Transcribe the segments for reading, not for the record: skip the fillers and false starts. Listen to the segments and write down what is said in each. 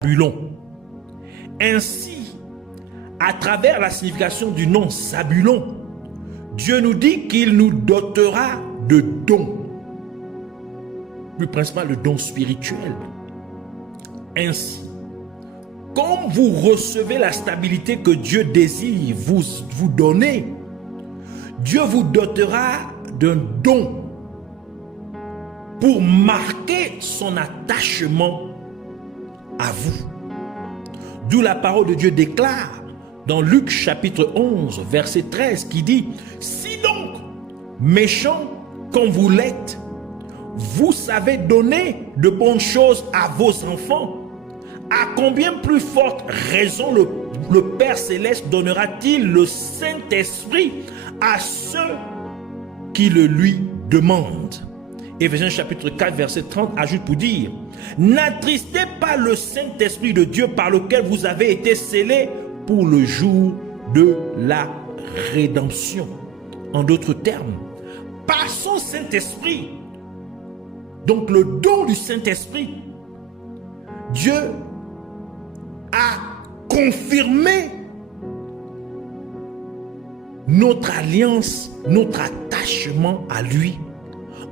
Zabulon. Ainsi, à travers la signification du nom Zabulon, Dieu nous dit qu'il nous dotera de dons, plus principalement le don spirituel. Ainsi, comme vous recevez la stabilité que Dieu désire vous donner, Dieu vous dotera d'un don pour marquer son attachement à vous. D'où la parole de Dieu déclare dans Luc chapitre 11 verset 13 qui dit: si donc, méchants comme vous l'êtes, vous savez donner de bonnes choses à vos enfants, à combien plus forte raison le Père Céleste donnera-t-il le Saint-Esprit à ceux qui le lui demandent. Éphésiens chapitre 4 verset 30 ajoute pour dire: n'attristez pas le Saint-Esprit de Dieu par lequel vous avez été scellés pour le jour de la rédemption. En d'autres termes, par son Saint-Esprit, donc le don du Saint-Esprit, Dieu a confirmé notre alliance, notre attachement à lui,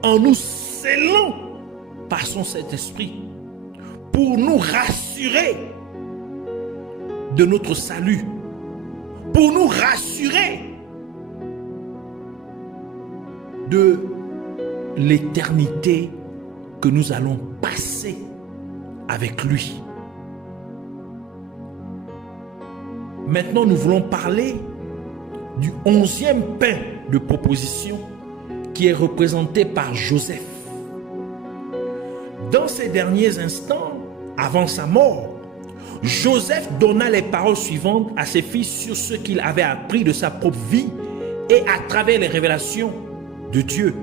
en nous scellant par son Saint-Esprit, pour nous rassurer de notre salut, pour nous rassurer de l'éternité que nous allons passer avec lui. Maintenant, nous voulons parler du 11e pain de proposition qui est représenté par Joseph. Dans ces derniers instants, avant sa mort, Joseph donna les paroles suivantes à ses fils sur ce qu'il avait appris de sa propre vie et à travers les révélations de Dieu.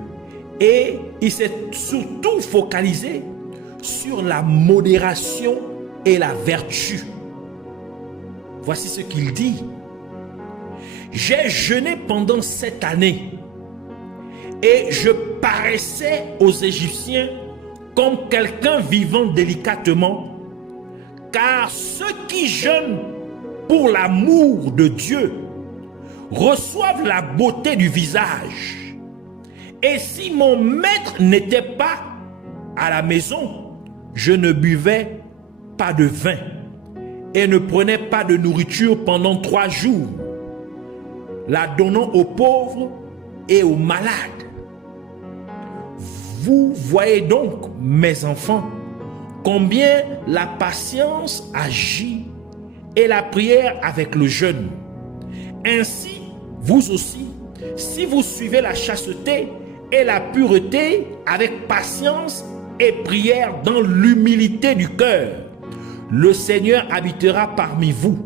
Et il s'est surtout focalisé sur la modération et la vertu. Voici ce qu'il dit: j'ai jeûné pendant 7 années et je paraissais aux Égyptiens comme quelqu'un vivant délicatement, car ceux qui jeûnent pour l'amour de Dieu reçoivent la beauté du visage. Et si mon maître n'était pas à la maison, je ne buvais pas de vin et ne prenais pas de nourriture pendant 3 jours, la donnant aux pauvres et aux malades. Vous voyez donc, mes enfants, combien la patience agit et la prière avec le jeûne. Ainsi, vous aussi, si vous suivez la chasteté et la pureté avec patience et prière dans l'humilité du cœur, le Seigneur habitera parmi vous,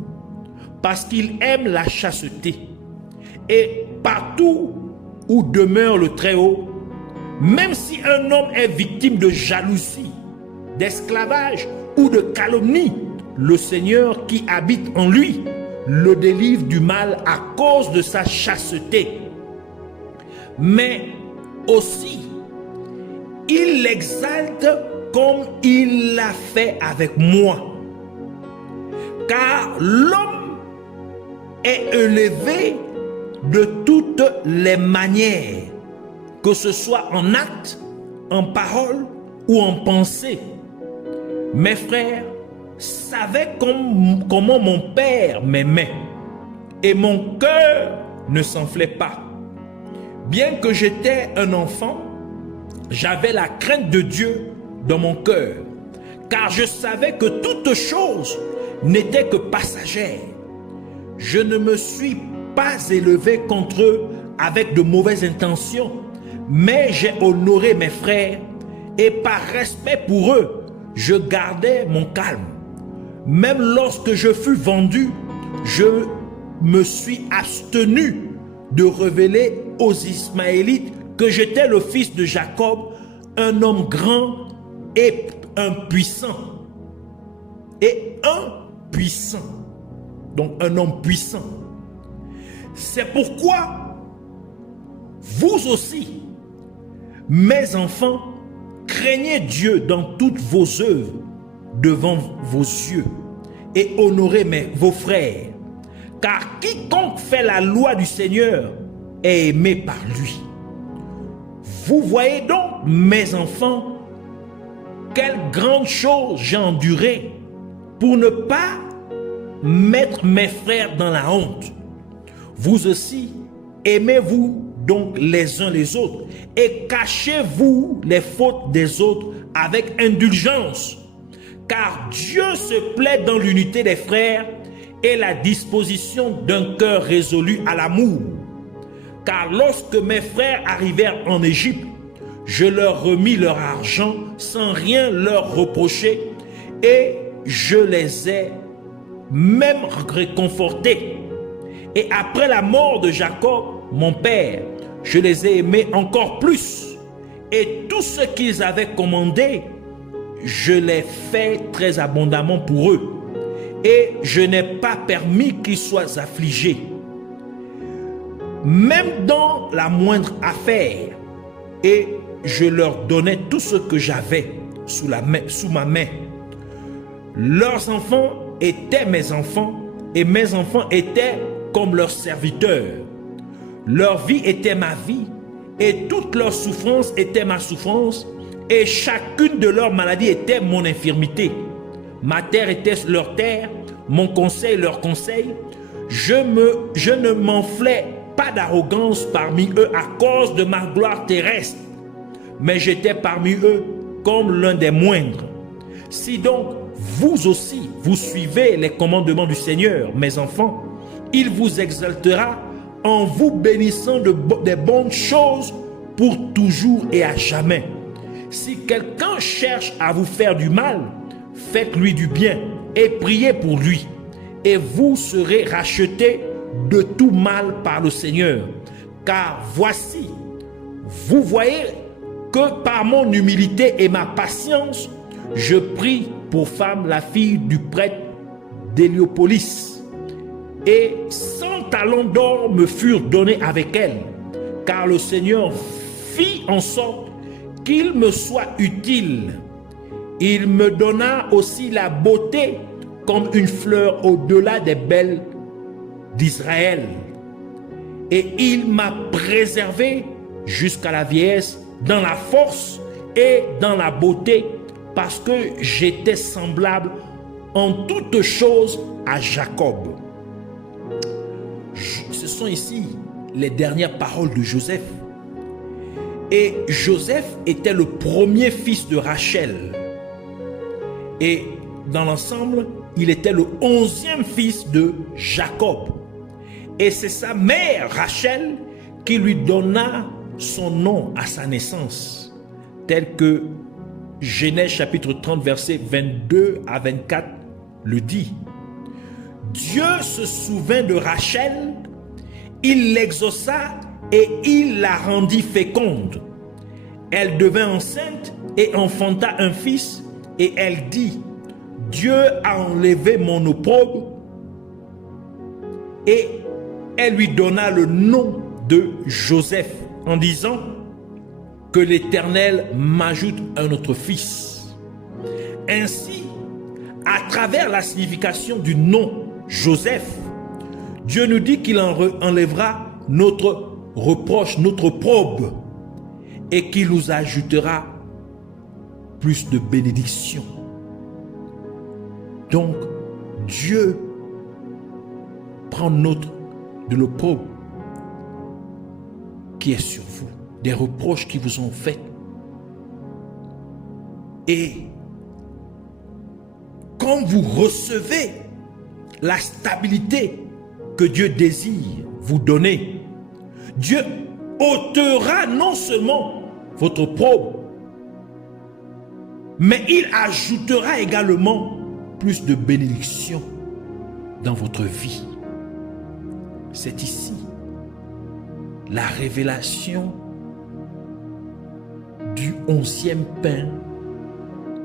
parce qu'il aime la chasteté. Et partout où demeure le Très-Haut, même si un homme est victime de jalousie, d'esclavage ou de calomnie, le Seigneur qui habite en lui le délivre du mal à cause de sa chasteté. Mais aussi, il l'exalte comme il l'a fait avec moi. Car l'homme est élevé de toutes les manières, que ce soit en acte, en parole ou en pensée. Mes frères savaient comment mon Père m'aimait, et mon cœur ne s'enflait pas. Bien que j'étais un enfant, j'avais la crainte de Dieu dans mon cœur, car je savais que toute chose n'était que passagère. Je ne me suis pas élevé contre eux avec de mauvaises intentions, mais j'ai honoré mes frères et par respect pour eux, je gardais mon calme. Même lorsque je fus vendu, je me suis abstenu de révéler aux Ismaélites que j'étais le fils de Jacob, un homme grand et un puissant. Et un puissant. Donc un homme puissant. C'est pourquoi vous aussi, mes enfants, craignez Dieu dans toutes vos œuvres, devant vos yeux et honorez vos frères. Car quiconque fait la loi du Seigneur est aimé par lui. Vous voyez donc, mes enfants, quelle grande chose j'ai enduré pour ne pas mettre mes frères dans la honte. Vous aussi, aimez-vous donc les uns les autres et cachez-vous les fautes des autres avec indulgence. Car Dieu se plaît dans l'unité des frères et la disposition d'un cœur résolu à l'amour. Car lorsque mes frères arrivèrent en Égypte, je leur remis leur argent sans rien leur reprocher et je les ai même réconfortés. Et après la mort de Jacob, mon père, je les ai aimés encore plus. Et tout ce qu'ils avaient commandé, je l'ai fait très abondamment pour eux. Et je n'ai pas permis qu'ils soient affligés. Même dans la moindre affaire, et je leur donnais tout ce que j'avais sous ma main. Leurs enfants étaient mes enfants, et mes enfants étaient comme leurs serviteurs. Leur vie était ma vie, et toute leur souffrance était ma souffrance, et chacune de leurs maladies était mon infirmité. Ma terre était leur terre, mon conseil leur conseil. Je ne m'enflais pas d'arrogance parmi eux à cause de ma gloire terrestre, mais j'étais parmi eux comme l'un des moindres. Si donc vous aussi, vous suivez les commandements du Seigneur, mes enfants, il vous exaltera en vous bénissant des bonnes choses pour toujours et à jamais. Si quelqu'un cherche à vous faire du mal, faites-lui du bien et priez pour lui, et vous serez rachetés de tout mal par le Seigneur. Car voici, vous voyez que par mon humilité et ma patience, je pris pour femme la fille du prêtre d'Héliopolis, et 100 talents d'or me furent donnés avec elle, car le Seigneur fit en sorte qu'il me soit utile. Il me donna aussi la beauté comme une fleur au-delà des belles d'Israël. Et il m'a préservé jusqu'à la vieillesse dans la force et dans la beauté, parce que j'étais semblable en toutes choses à Jacob. Ce sont ici les dernières paroles de Joseph. Et Joseph était le premier fils de Rachel. Et dans l'ensemble, il était le 11e fils de Jacob. Et c'est sa mère, Rachel, qui lui donna son nom à sa naissance, tel que Genèse chapitre 30, versets 22 à 24 le dit. Dieu se souvint de Rachel, il l'exauça et il la rendit féconde. Elle devint enceinte et enfanta un fils, et elle dit: Dieu a enlevé mon opprobre, et elle lui donna le nom de Joseph, en disant: que l'Éternel m'ajoute un autre fils. Ainsi, à travers la signification du nom Joseph, Dieu nous dit qu'il enlèvera notre reproche, notre probe, et qu'il nous ajoutera plus de bénédictions. Donc, Dieu prend note de l'opprobre qui est sur vous, des reproches qui vous ont faits. Et quand vous recevez la stabilité que Dieu désire vous donner, Dieu ôtera non seulement votre opprobre, mais il ajoutera également plus de bénédictions dans votre vie. C'est ici la révélation du 11e pain,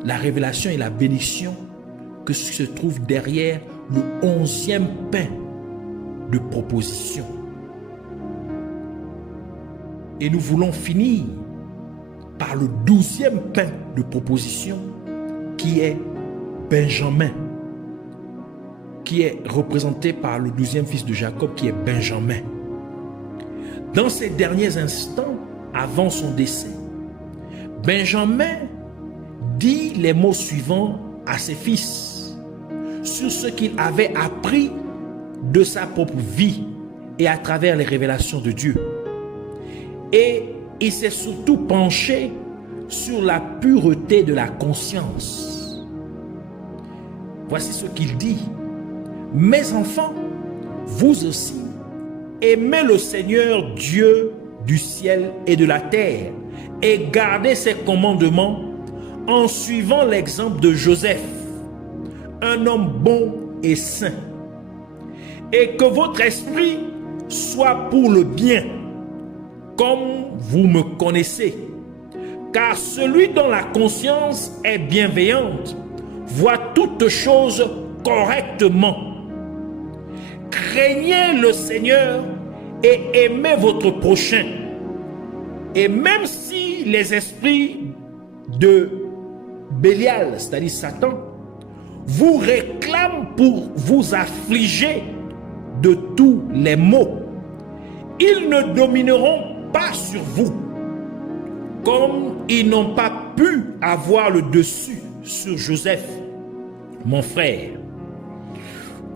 la révélation et la bénédiction que se trouve derrière le 11e pain de proposition. Et nous voulons finir par le 12e pain de proposition qui est Benjamin, qui est représenté par le 12e fils de Jacob, qui est Benjamin. Dans ces derniers instants, avant son décès, Benjamin dit les mots suivants à ses fils sur ce qu'il avait appris de sa propre vie et à travers les révélations de Dieu. Et il s'est surtout penché sur la pureté de la conscience. Voici ce qu'il dit. Mes enfants, vous aussi, aimez le Seigneur Dieu du ciel et de la terre et gardez ses commandements en suivant l'exemple de Joseph, un homme bon et saint. Et que votre esprit soit pour le bien, comme vous me connaissez. Car celui dont la conscience est bienveillante voit toutes choses correctement. Craignez le Seigneur et aimez votre prochain. Et même si les esprits de Bélial, c'est-à-dire Satan, vous réclament pour vous affliger de tous les maux, ils ne domineront pas sur vous, comme ils n'ont pas pu avoir le dessus sur Joseph, mon frère.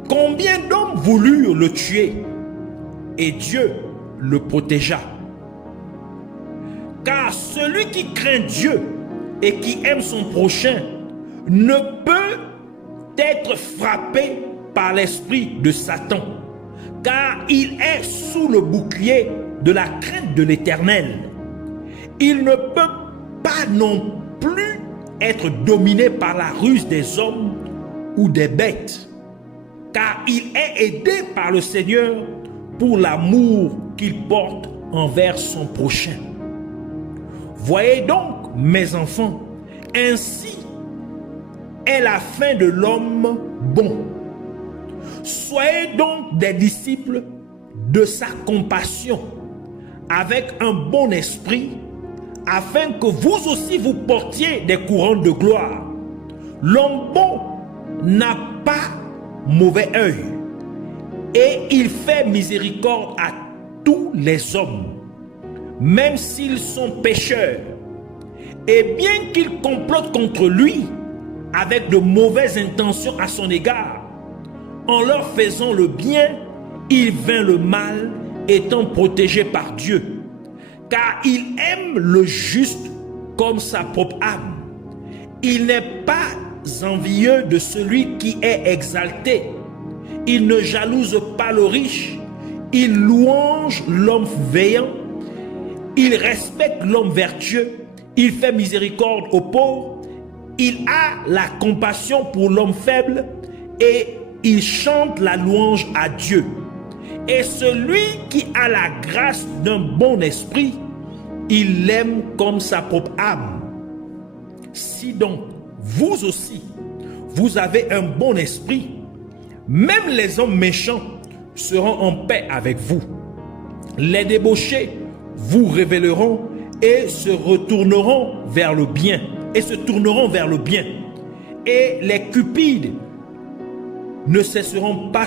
Combien d'hommes voulurent le tuer et Dieu le protégea? Car celui qui craint Dieu et qui aime son prochain ne peut être frappé par l'esprit de Satan, car il est sous le bouclier de la crainte de l'Éternel. Il ne peut pas non plus être dominé par la ruse des hommes ou des bêtes, car il est aidé par le Seigneur pour l'amour qu'il porte envers son prochain. Voyez donc, mes enfants, ainsi est la fin de l'homme bon. Soyez donc des disciples de sa compassion, avec un bon esprit, afin que vous aussi vous portiez des couronnes de gloire. L'homme bon n'a pas mauvais œil, et il fait miséricorde à tous les hommes, même s'ils sont pécheurs. Et bien qu'ils complotent contre lui avec de mauvaises intentions à son égard, en leur faisant le bien, il vainc le mal, étant protégé par Dieu. Car il aime le juste comme sa propre âme. Il n'est pas envieux de celui qui est exalté. Il ne jalouse pas le riche. Il louange l'homme vaillant. Il respecte l'homme vertueux. Il fait miséricorde aux pauvres. Il a la compassion pour l'homme faible et il chante la louange à Dieu. Et celui qui a la grâce d'un bon esprit, il l'aime comme sa propre âme. Si donc, vous aussi, vous avez un bon esprit, même les hommes méchants seront en paix avec vous. Les débauchés vous révéleront et se retourneront vers le bien, et se tourneront vers le bien. Et les cupides ne cesseront pas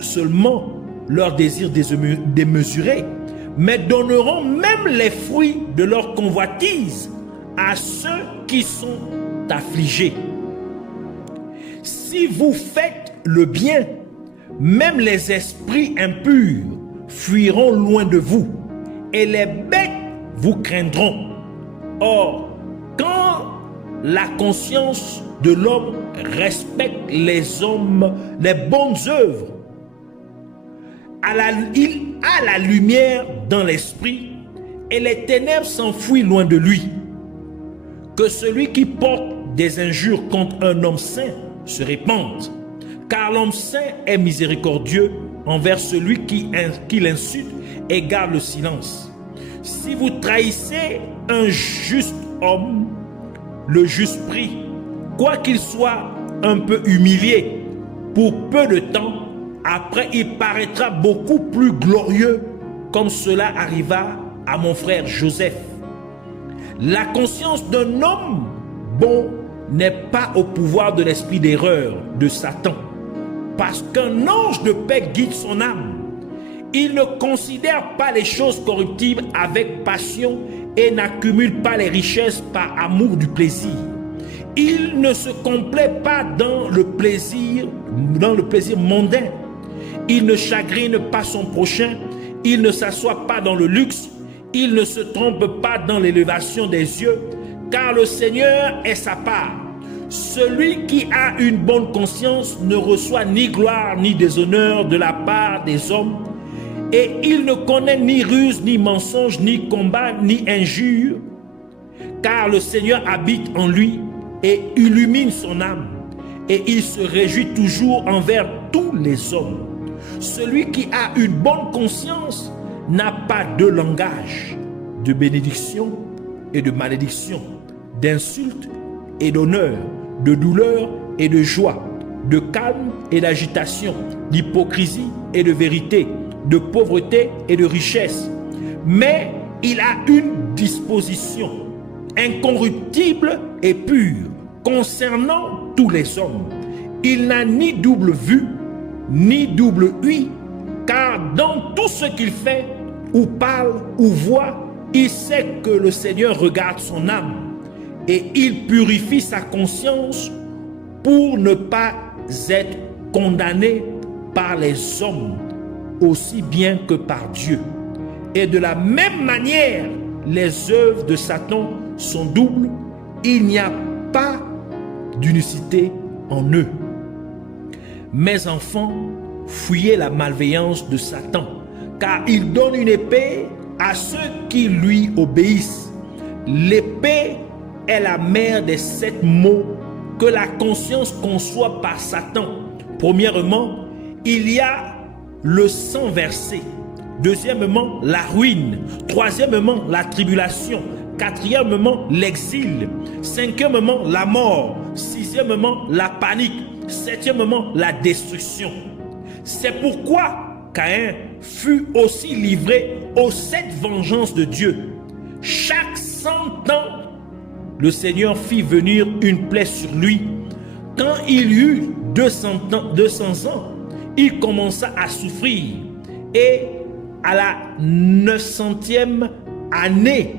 seulement leur désir démesuré, mais donneront même les fruits de leur convoitise à ceux qui sont affligés. Si vous faites le bien, même les esprits impurs fuiront loin de vous, et les bêtes vous craindront. Or, quand la conscience de l'homme respecte les hommes, les bonnes œuvres, il a la lumière dans l'esprit et les ténèbres s'enfuient loin de lui. Que celui qui porte des injures contre un homme saint se répande, car l'homme saint est miséricordieux envers celui qui l'insulte et garde le silence. Si vous trahissez un juste homme, le juste prix, quoiqu'il soit un peu humilié pour peu de temps, après il paraîtra beaucoup plus glorieux, comme cela arriva à mon frère Joseph. La conscience d'un homme bon n'est pas au pouvoir de l'esprit d'erreur de Satan, parce qu'un ange de paix guide son âme. Il ne considère pas les choses corruptibles avec passion et n'accumule pas les richesses par amour du plaisir. Il ne se complaît pas dans le plaisir mondain. Il ne chagrine pas son prochain. Il ne s'assoit pas dans le luxe. Il ne se trompe pas dans l'élévation des yeux, car le Seigneur est sa part. Celui qui a une bonne conscience ne reçoit ni gloire ni déshonneur de la part des hommes, et il ne connaît ni ruse, ni mensonge, ni combat, ni injure, car le Seigneur habite en lui et illumine son âme, et il se réjouit toujours envers tous les hommes. Celui qui a une bonne conscience n'a pas de langage, de bénédiction et de malédiction, d'insulte et d'honneur, de douleur et de joie, de calme et d'agitation, d'hypocrisie et de vérité, de pauvreté et de richesse. Mais il a une disposition incorruptible et pure concernant tous les hommes. Il n'a ni double vue, ni double ouïe, car dans tout ce qu'il fait, ou parle, ou voit, il sait que le Seigneur regarde son âme, et il purifie sa conscience pour ne pas être condamné par les hommes, aussi bien que par Dieu. Et de la même manière, les œuvres de Satan sont doubles. Il n'y a pas d'unicité en eux. Mes enfants, fuyez la malveillance de Satan, car il donne une épée à ceux qui lui obéissent. L'épée est la mère des 7 maux que la conscience conçoit par Satan. Premièrement, il y a le sang versé. Deuxièmement, la ruine. Troisièmement, la tribulation. Quatrièmement, l'exil. Cinquièmement, la mort. Sixièmement, la panique. Septièmement, la destruction. C'est pourquoi Caïn fut aussi livré aux 7 vengeances de Dieu. Chaque 100 ans, le Seigneur fit venir une plaie sur lui. Quand il eut 200 ans, il commença à souffrir. Et à la 900e année,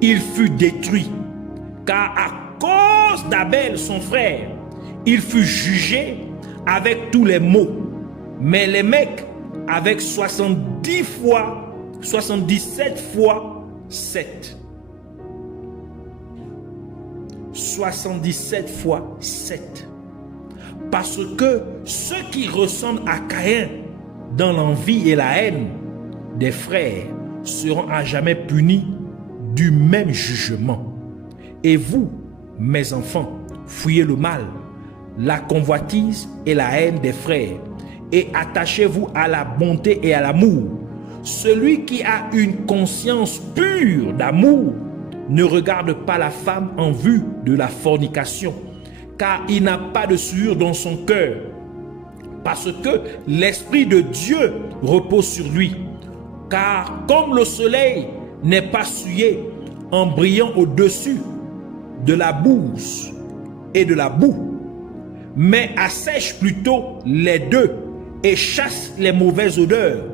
il fut détruit. Car à cause d'Abel, son frère, il fut jugé avec tous les maux. Mais les mecs, avec 77 fois 7. 77 fois 7. Parce que ceux qui ressemblent à Caïn dans l'envie et la haine des frères seront à jamais punis du même jugement. Et vous, mes enfants, fuyez le mal, la convoitise et la haine des frères, et attachez-vous à la bonté et à l'amour. Celui qui a une conscience pure d'amour ne regarde pas la femme en vue de la fornication, car il n'a pas de souillure dans son cœur, parce que l'Esprit de Dieu repose sur lui. Car comme le soleil n'est pas souillé en brillant au-dessus de la bouse et de la boue, mais assèche plutôt les deux et chasse les mauvaises odeurs,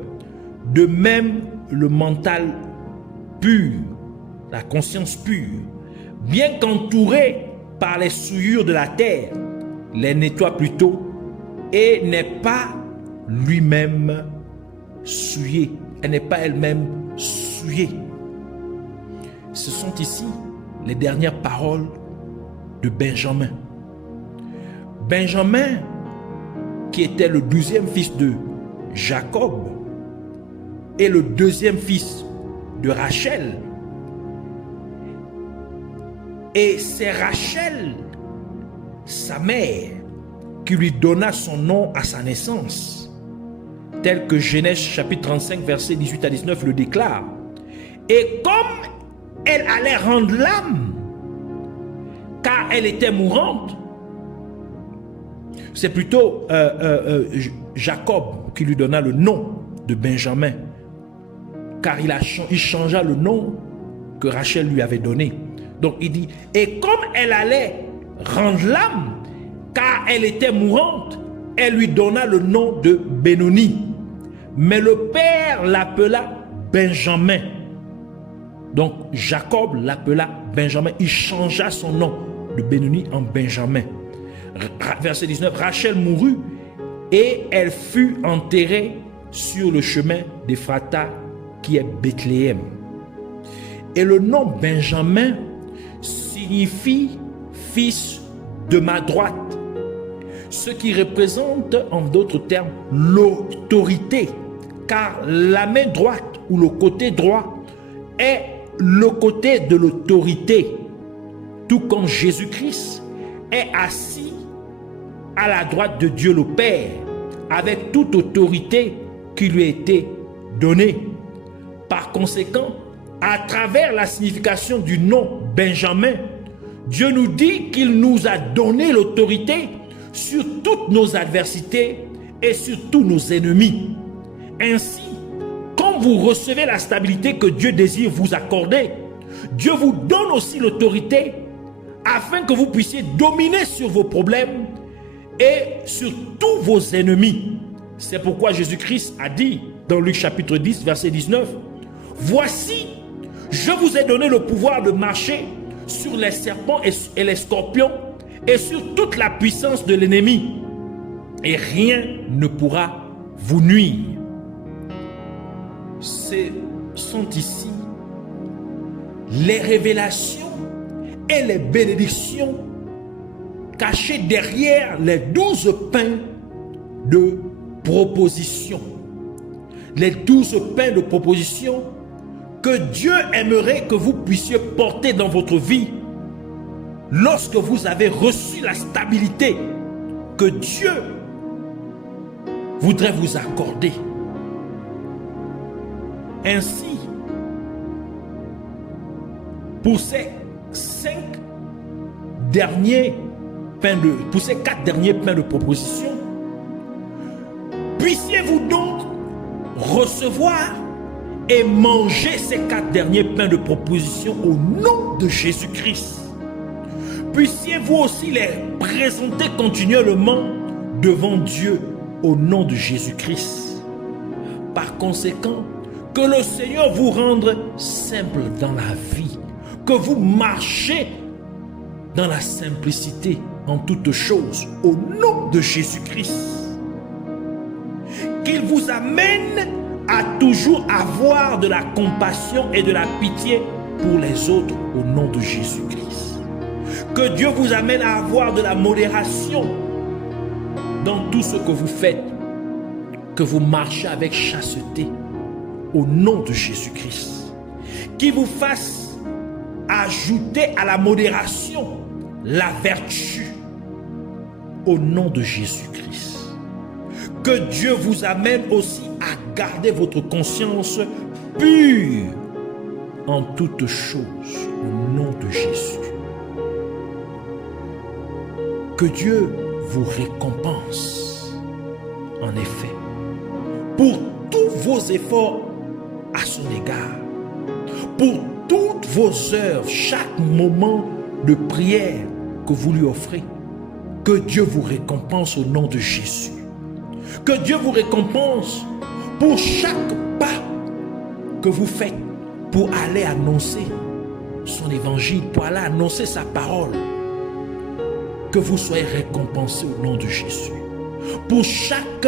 de même le mental pur, la conscience pure, bien qu'entourée par les souillures de la terre, les nettoie plutôt et n'est pas lui-même souillée. Elle n'est pas elle-même souillée. Ce sont ici les dernières paroles de Benjamin. Benjamin, qui était le 12e fils de Jacob et le 2e fils de Rachel. Et c'est Rachel, sa mère, qui lui donna son nom à sa naissance, tel que Genèse chapitre 35, versets 18 à 19 le déclare. Et comme elle allait rendre l'âme, car elle était mourante, c'est plutôt Jacob qui lui donna le nom de Benjamin, car il changea le nom que Rachel lui avait donné. Donc il dit, et comme elle allait rendre l'âme, car elle était mourante. Elle lui donna le nom de Benoni. Mais le père l'appela Benjamin. Donc Jacob l'appela Benjamin. Il changea son nom de Benoni en Benjamin. Verset 19. Rachel mourut et elle fut enterrée sur le chemin d'Ephrata qui est Bethléem. Et le nom Benjamin signifie fils de ma droite, ce qui représente en d'autres termes l'autorité, car la main droite ou le côté droit est le côté de l'autorité, tout comme Jésus-Christ est assis à la droite de Dieu le Père avec toute autorité qui lui a été donnée. Par conséquent, à travers la signification du nom Benjamin, Dieu nous dit qu'il nous a donné l'autorité sur toutes nos adversités et sur tous nos ennemis. Ainsi, quand vous recevez la stabilité que Dieu désire vous accorder, Dieu vous donne aussi l'autorité afin que vous puissiez dominer sur vos problèmes et sur tous vos ennemis. C'est pourquoi Jésus-Christ a dit dans Luc chapitre 10, verset 19, « Voici, je vous ai donné le pouvoir de marcher sur les serpents et les scorpions et sur toute la puissance de l'ennemi, et rien ne pourra vous nuire. » Ce sont ici les révélations et les bénédictions cachées derrière les 12 pains de proposition. Les 12 pains de proposition que Dieu aimerait que vous puissiez porter dans votre vie lorsque vous avez reçu la stabilité que Dieu voudrait vous accorder. Ainsi, pour ces 4 derniers pains de proposition, puissiez-vous donc recevoir et manger ces 4 derniers pains de proposition au nom de Jésus-Christ. Puissiez-vous aussi les présenter continuellement devant Dieu au nom de Jésus-Christ. Par conséquent, que le Seigneur vous rende simple dans la vie, que vous marchez dans la simplicité en toutes choses au nom de Jésus-Christ. Qu'il vous amène à toujours avoir de la compassion et de la pitié pour les autres au nom de Jésus-Christ. Que Dieu vous amène à avoir de la modération dans tout ce que vous faites, que vous marchez avec chasteté au nom de Jésus-Christ. Qu'il vous fasse ajouter à la modération la vertu au nom de Jésus-Christ. Que Dieu vous amène aussi à garder votre conscience pure en toutes choses au nom de Jésus. Que Dieu vous récompense en effet pour tous vos efforts à son égard, pour toutes vos heures, chaque moment de prière que vous lui offrez. Que Dieu vous récompense au nom de Jésus. Que Dieu vous récompense pour chaque pas que vous faites pour aller annoncer son évangile, pour aller annoncer sa parole. Que vous soyez récompensés au nom de Jésus. Pour chaque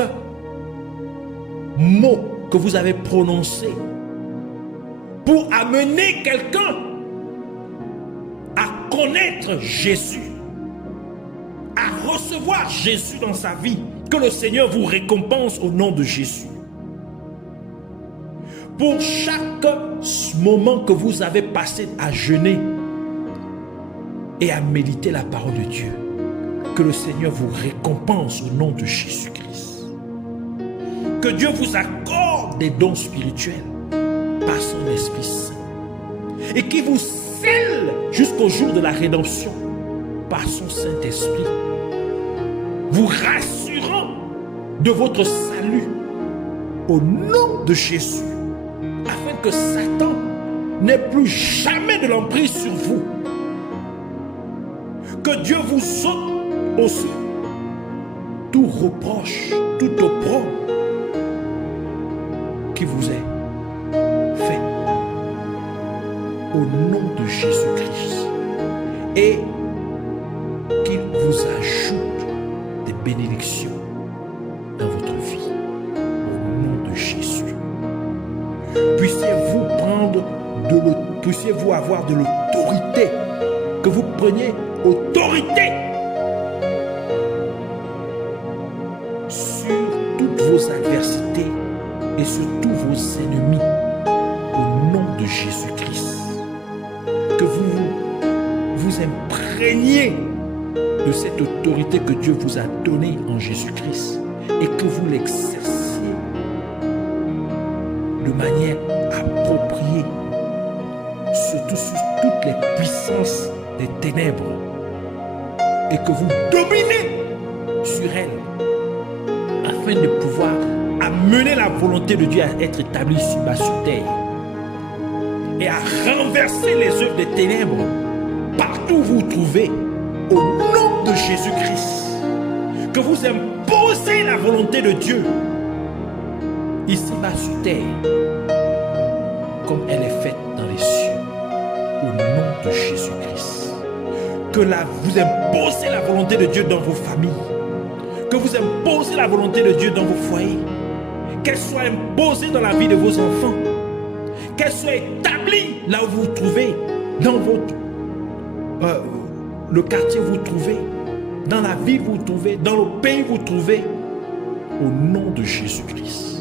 mot que vous avez prononcé, pour amener quelqu'un à connaître Jésus, à recevoir Jésus dans sa vie. Que le Seigneur vous récompense au nom de Jésus. Pour chaque moment que vous avez passé à jeûner et à méditer la parole de Dieu, que le Seigneur vous récompense au nom de Jésus-Christ. Que Dieu vous accorde des dons spirituels par son Esprit Saint et qui vous scelle jusqu'au jour de la rédemption par son Saint-Esprit, vous rassurant de votre salut au nom de Jésus, afin que Satan n'ait plus jamais de l'emprise sur vous. Que Dieu vous ôte aussi tout reproche, tout opprobre qui vous est fait au nom de Jésus-Christ et qu'il vous ajoute des bénédictions dans votre vie au nom de Jésus. Puissiez-vous avoir de l'autorité, que vous preniez autorité sur toutes vos adversités et sur tous vos ennemis au nom de Jésus-Christ. Que vous imprégniez de cette autorité que Dieu vous a donnée en Jésus-Christ et que vous l'exerciez de manière appropriée, surtout sur toutes les puissances des ténèbres, et que vous dominez sur elles afin de pouvoir amener la volonté de Dieu à être établie sur terre et à renverser les œuvres des ténèbres partout où vous vous trouvez au nom de Jésus-Christ. Que vous imposez la volonté de Dieu ici-bas sur terre comme elle est faite dans les cieux au nom de Jésus-Christ. Que vous imposez la volonté de Dieu dans vos familles. Que vous imposez la volonté de Dieu dans vos foyers. Qu'elle soit imposée dans la vie de vos enfants. Qu'elle soit établie là où vous vous trouvez, dans le quartier où vous vous trouvez, dans la ville où vous vous trouvez, dans le pays où vous vous trouvez, au nom de Jésus-Christ.